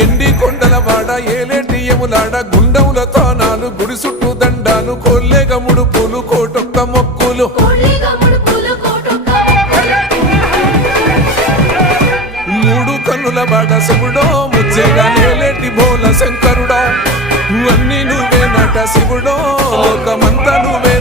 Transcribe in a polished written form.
ఎండి కొండల వాడ ఏలేటి యములాడ గుండముల తానాలు గుడి చుట్టూ దండాలు కోల్లేగ ముడుపులు కోటొక్క మొక్కులు మూడు కన్నుల వాడ శివుడో ముచ్చేగా నేలేటి బోల శంకరుడో అన్ని నువ్వే నట శివుడో లోకమంతా నువ్వే